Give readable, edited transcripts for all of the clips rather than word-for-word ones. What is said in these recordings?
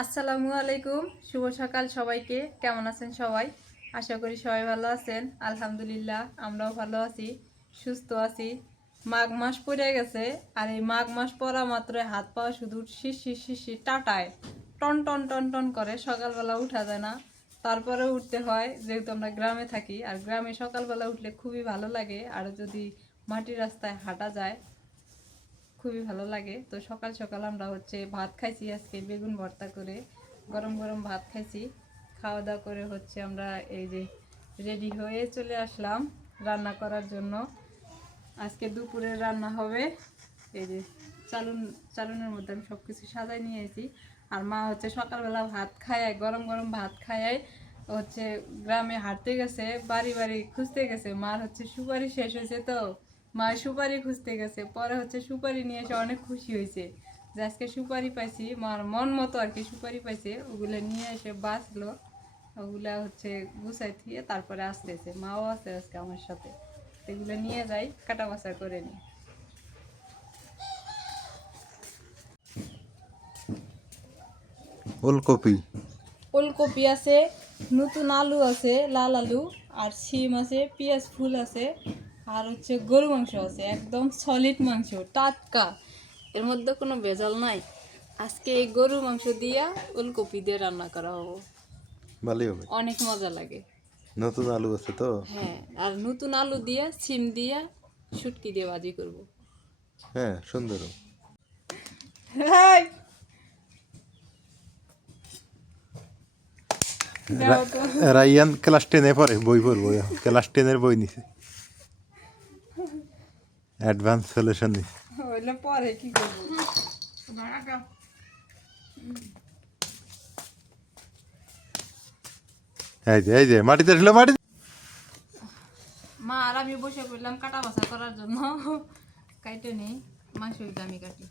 আসসালামু আলাইকুম, শুভ সকাল সবাইকে। কেমন আছেন সবাই? আশা করি সবাই ভালো আছেন। আলহামদুলিল্লাহ আমরাও ভালো আছি, সুস্থ আছি। মাঘ মাস পড়ে গেছে, আর এই মাঘ মাস পড়া মাত্র হাত পা শুধু শিরশির শিরশির টাটায় টন টন টন টন করে। সকালবেলা উঠা যায় না, তারপরে উঠতে হয়, যেহেতু আমরা গ্রামে থাকি। আর গ্রামে সকালবেলা উঠলে খুবই ভালো লাগে, আর যদি মাটির রাস্তায় হাঁটা যায় খুবই ভালো লাগে। তো সকাল সকাল আমরা ভাত খাইছি, আজকে বেগুন ভর্তা করে গরম গরম ভাত খাইছি। খাওয়া দাওয়া করে আমরা এই যে রেডি হয়ে চলে আসলাম রান্না করার জন্য। আজকে দুপুরের রান্না হবে এই যে চালুনের মধ্যে আমি সব কিছু সাজাই নিয়েছি। আর মা সকালবেলা ভাত খায়, গরম গরম ভাত খায় গ্রামে হাঁটতে গেছে, বাড়ি বাড়ি খুঁজতে গেছে। মার সুপারি শেষ হয়েছে, তো মা সুপারি খুঁজতে গেছে। পরে সুপারি নিয়ে এসে অনেক খুশি হয়েছে যে আজকে সুপারি পাইছি, মার মন মতো আর কি সুপারি পাইছে। ওগুলো নিয়ে এসে বাঁচলো, ওগুলা গুছাই দিয়ে তারপরে আসতেছে। মাও আছে আজকে আমার সাথে, এগুলো নিয়ে যাই, কাটা বাছা করে নিই। ওলকপি ওলকপি আছে, নতুন আলু আছে, লাল আলু, আর শিম আছে, পেঁয়াজ ফুল আছে, আর গরু মাংস আছে, একদম সলিড মাংস, টাটকা, এর মধ্যে কোনো ভেজাল নাই। আজকে এই গরু মাংস দিয়া ওলকপি দিয়ে রান্না করা হবে, ভালোই হবে। অনেক মজা লাগে। নতুন আলু আছে তো? হ্যাঁ, আর নতুন আলু দিয়া, শিম দিয়া, শুটকি দিয়ে ভাজি করব। হ্যাঁ, সুন্দর। রাইয়ান ক্লাস 10-এ পড়ে, বই পড়বো। ক্লাস 10-এর বই নিছে, অ্যাডভান্স সলিউশন নিছে। হইলে পরে কি করবো? এই যে মাটিতে ছিল, মাটি। মা আর আমি বসে পড়লাম কাটা বাছা করার জন্য। কাইটে নেই মাংস, আমি কাটি।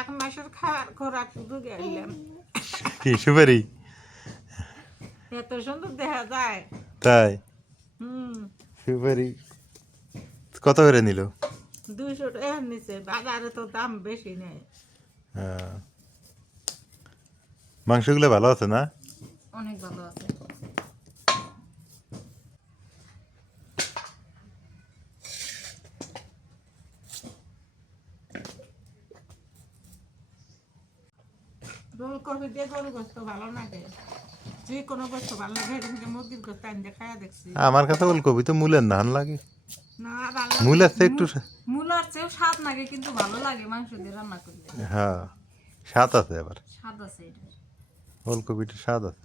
এক মাসের খাওয়ার খোরাক দুধে আইলাম। কি সুপারি? এত সুন্দর দেখা যায়। তাই? হুম, সুপারি কত করে নিল? 200 টাকা নিচে, বাজারে তো দাম বেশি নেই। মাংসগুলো ভালো আছে না? অনেক ভালো আছে। ফুলকপি দিয়ে গরু গোস্ত ভালো লাগে, যে কোনো গোস্ত ভালো লাগে। এদিকে মুরগির গোস্ত আনতে খাইয়া দেখছি। আমার কাছে ওলকপি তো মূলের নান লাগে। না, ভালো মূল লাগে। আছে একটু। মূলার চেয়েও স্বাদ লাগে, কিন্তু ভালো লাগে মাংস দিয়ে রান্না করলে। হ্যাঁ, স্বাদ আছে, আবার স্বাদ আছে এটা। ওলকপিটা স্বাদ আছে।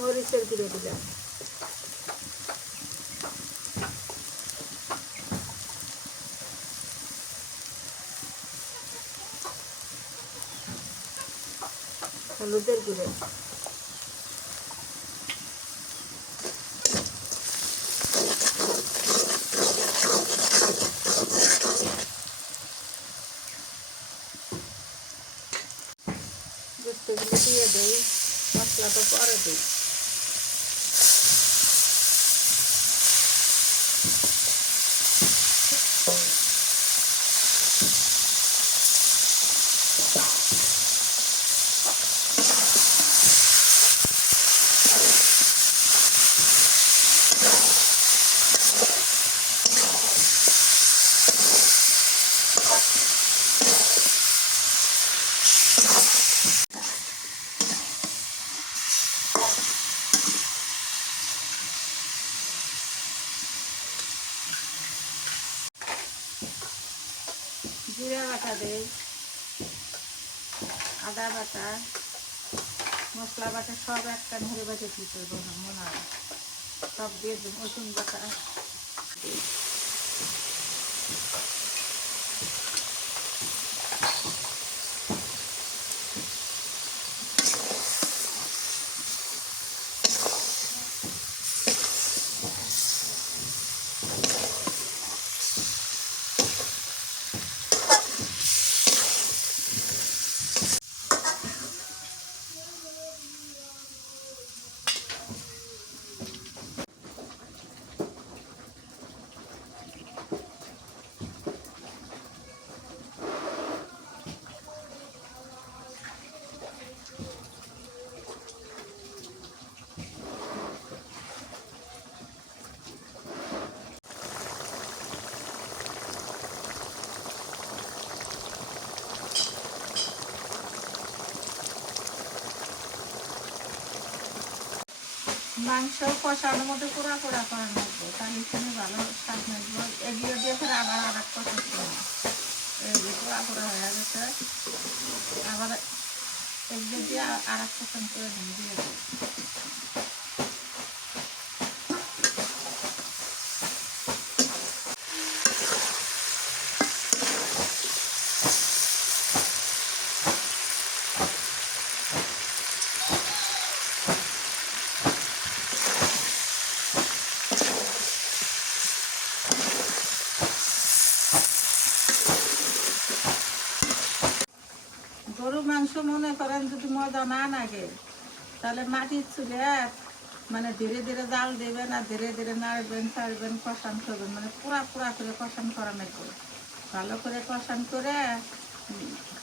মরিচের গুঁড়ো দিলাম, হলুদের গুঁড়ো, গোস্তগুলো দিয়ে দেই, মশলাটা পরে দিই। জিরা বাটা দেই, আদা বাটা, মশলা বাটা সব একটা ধরে বাটে দিতে মনে হয়, সব দিয়ে দিই। রসুন বাটা দিই। মাংস কষানোর মধ্যে পোড়া পোড়া করা লাগবে, তাহলে এখানে ভালো স্বাদ লাগবে। এগুলো দিয়ে ফের আবার আর এক কষাতে হবে। এই যে পোড়া পোড়া হয়ে গেছে, আবার এগুলো দিয়ে আর এক কষান করে দিয়ে দেবো। গরু মাংস মনে করেন যদি মজা না লাগে, তাহলে মাটির চুলে মানে ধীরে ধীরে জাল দেবেন আর ধীরে ধীরে নাড়বেন ছাড়বেন, কষান করবেন, মানে পুরা পুরা করে কষান করা লাগবে। ভালো করে কষান করে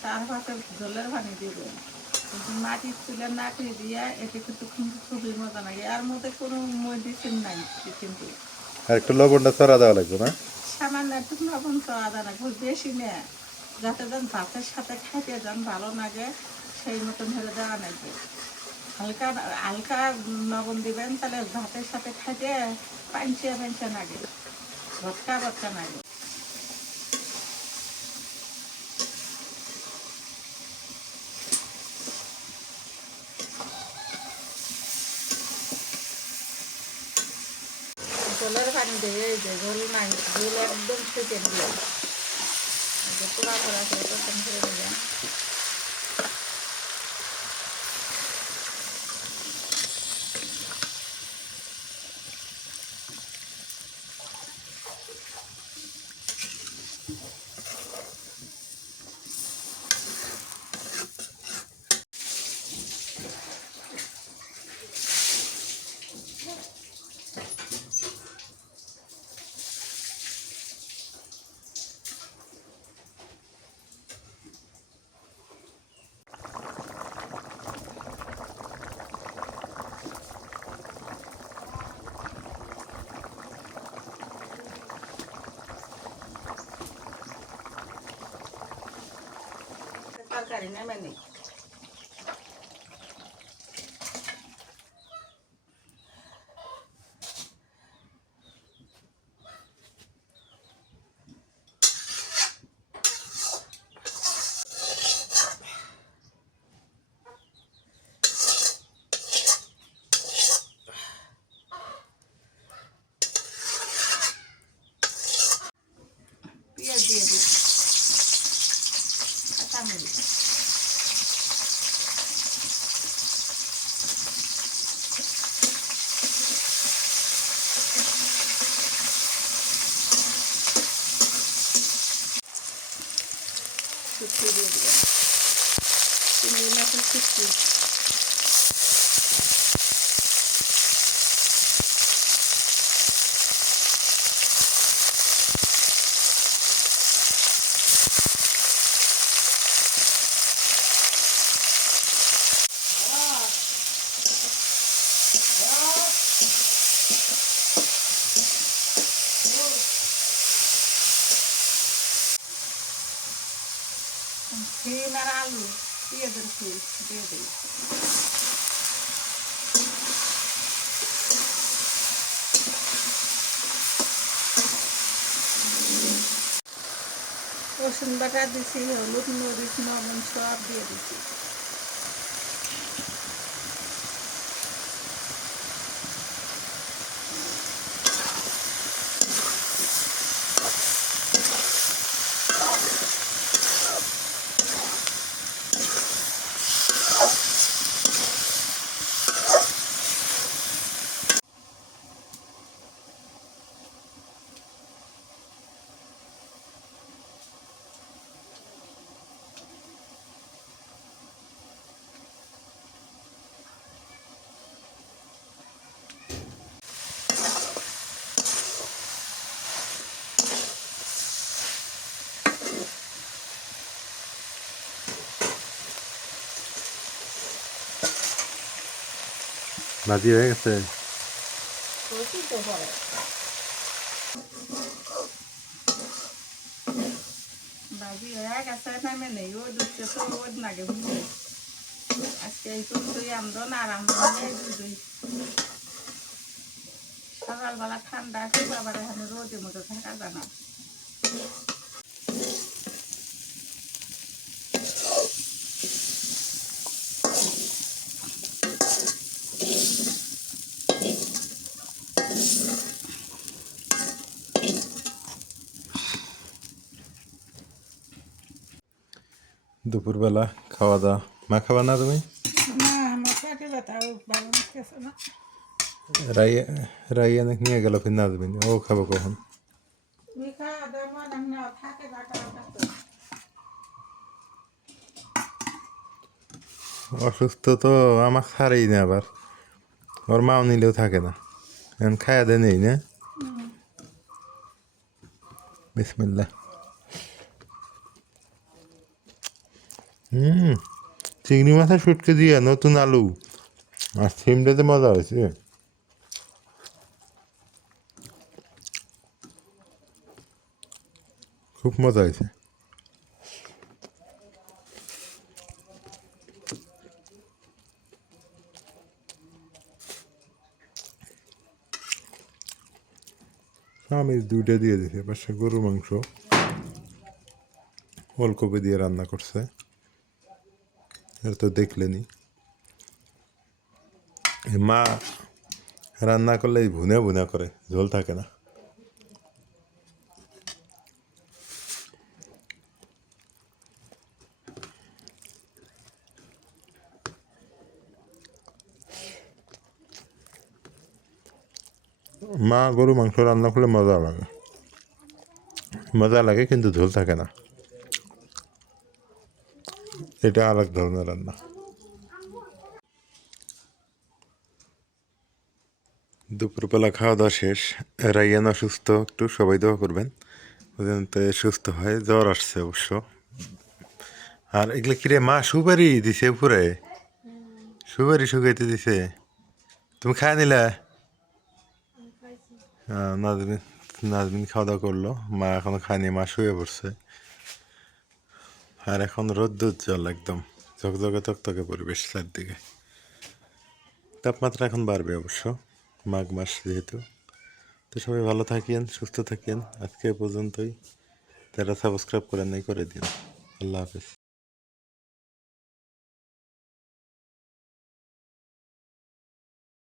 তারপরে ঝোলের পানি দেবেন। কিন্তু মাটির চুলে নাকড়ি দিয়ে এতে কিন্তু খুবই মজা লাগে। এর মধ্যে কোনো মেডিসিন নাই কিন্তু, আর একটু লবণটা ছড়া দেওয়া লাগবে না? সামান্য একটু লবণ খাওয়া দানা, খুব বেশি নেয়, যাতে যেন ভাতের সাথে খাইতে যান ভালো লাগে সেই মতন ধরে দেওয়া লাগবে। হালকা হালকা লবণ দিবেন, তাহলে ভাতের সাথে খাইতে পাঞ্চিয়া পাঞ্চিয়া লাগে, ভটকা ভটকা লাগে। ঝোলের পানি দিয়ে এই যে ঝোল নাই, ঝোল একদম শুকিয়ে দিলাম, পোড়া পোড়া করে তখন ধরে দিলাম। তরকারি নেমে নেই। দিচ্ছি। সিম আর আলু পেঁয়াজের ফুল দিয়ে দিই। রসুন বাটা দিছি, হলুদ মরিচ লবণ সব দিয়ে দিছি। ভাজি হয়ে গেছে। রসুন তো পরে ভাজি হয়ে গেছে, নামে নেই ও দুধকে তো ওর লাগে বুঝলি। আজকে এই তুই আমরা না আর আমরা দুধই সকালবেলা ঠান্ডা ঠিক আবার এখানে রোদের মতো থাকা যায় না। দুপুরবেলা খাওয়া দাওয়া। মা খাবা না তুমি? না আমার পেটে ব্যথা ভালো লাগতেছে না। রাইয়ান নিয়ে গেল ফির নাজবিন, ও খাবো কখন? তুমি খাওয়া দাওয়া না থাকে বাটা অসুস্থ তো আমার ছাড়েই না, আবার ওর মাও নিলেও থাকে না, এখন খায়া দে নেই না। বিসমিল্লাহ। চিংড়ি মাছের শুটকে দিয়ে নতুন আলু আর সিমটাতে মজা হয়েছে, খুব মজা হয়েছে। আমি দুইটা দিয়ে দিছি, পাশে গরু মাংস ওলকপি দিয়ে রান্না করছে, এটা তো দেখলেনি। মা রান্না করলে ভুনা ভুনা করে, ঝোল থাকে না। মা গরু মাংস রান্না করলে মজা লাগে কিন্তু ঝোল থাকে না, এটা আর এক ধরনের রান্না। দুপুরবেলা খাওয়া দাওয়া শেষ। রাইয়ান অসুস্থ, একটু সবাই দোয়া করবেন তো সুস্থ হয়, জ্বর আসছে অবশ্য। আর এগুলো কিরে মা সুপারি দিছে উপরে, সুপারি শুকাইতে দিছে, তুমি খায় নিলে? নাজমিন নাজমিন খাওয়া দাওয়া করলো, মা এখনো খায়নি, মা শুয়ে পড়ছে। আর এখন রোদ্দুর জল, একদম ঝকঝকে তকতকে পরিবেশ চারদিকে। তাপমাত্রা এখন বাড়বে অবশ্য, মাঘ মাস যেহেতু। তো সবাই ভালো থাকেন, সুস্থ থাকেন। আজকে এ পর্যন্তই। যারা সাবস্ক্রাইব করেন নাই করে দিন। আল্লাহ হাফেজ।